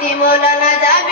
মুফতি মৌলানা যাবে